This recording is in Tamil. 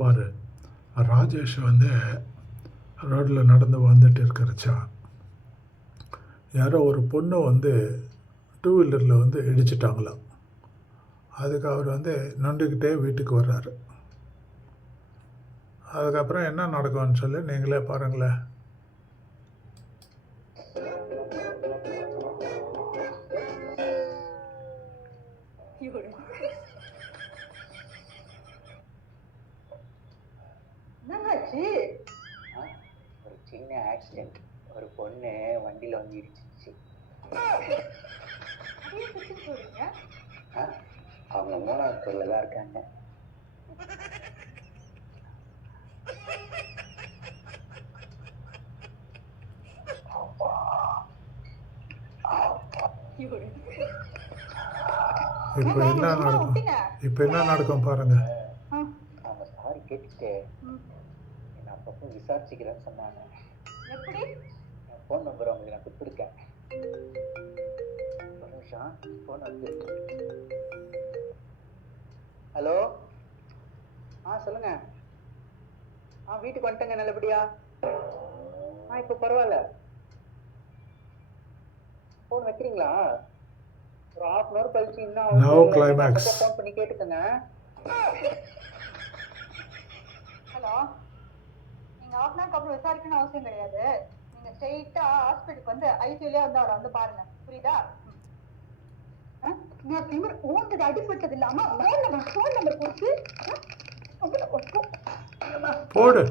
பாரு, ராஜேஷ் வந்து ரோட்டில் நடந்து வந்துட்டு இருக்கிறச்சா யாரோ ஒரு பொண்ணு வந்து டூ வீலரில் வந்து இடிச்சிட்டாங்களாம். அதுக்கு அவர் வந்து நொண்டிக்கிட்டே வீட்டுக்கு வர்றாரு. அதுக்கப்புறம் என்ன நடக்கும்னு சொல்லி நீங்களே பாருங்களேன். ஒரு சின்ன ஆக்சிடென்ட். ஒரு பொண்ணு வண்டியில வந்து இடிச்சிச்சு. அவங்க 3வது ஃப்ளோர்ல தான் இருக்காங்க. இப்போ என்ன நடக்கும் பாருங்க. அவங்க சாரி கேட்டுட்டு என்ன அப்பப்போ விசாரிச்சுக்கிறேன்னு சொன்னாங்க. என் ஃபோன் நம்பர் அவங்களுக்கு நான் கொடுத்துருக்கேன். ஒரு நிமிஷம், ஃபோன் வந்து. ஹலோ, சொல்லுங்க. வீட்டுக்கு வந்துட்டேங்க நல்லபடியா. இப்போ பரவாயில்ல. ஃபோன் வைக்கிறீங்களா? ஒரு 1/2 hour கழிச்சு Now climax. ஃபோன் பண்ணி கேட்டுக்கங்க. ஹலோ, நீங்க 1/2 hour அப்புறம் விசாரிக்கணும்னு அவசியம் கிடையாது. நீங்க ஸ்ட்ரெயிட்டா ஹாஸ்பிட்டலுக்கு வந்து ஐசியூலே வந்து அவரை வந்து பாருங்க, புரியுதா? நான் திமிர் ஓந்தது அடிபட்டது இல்லாம ஃபோன் நம்பர் கொடுத்து போடு.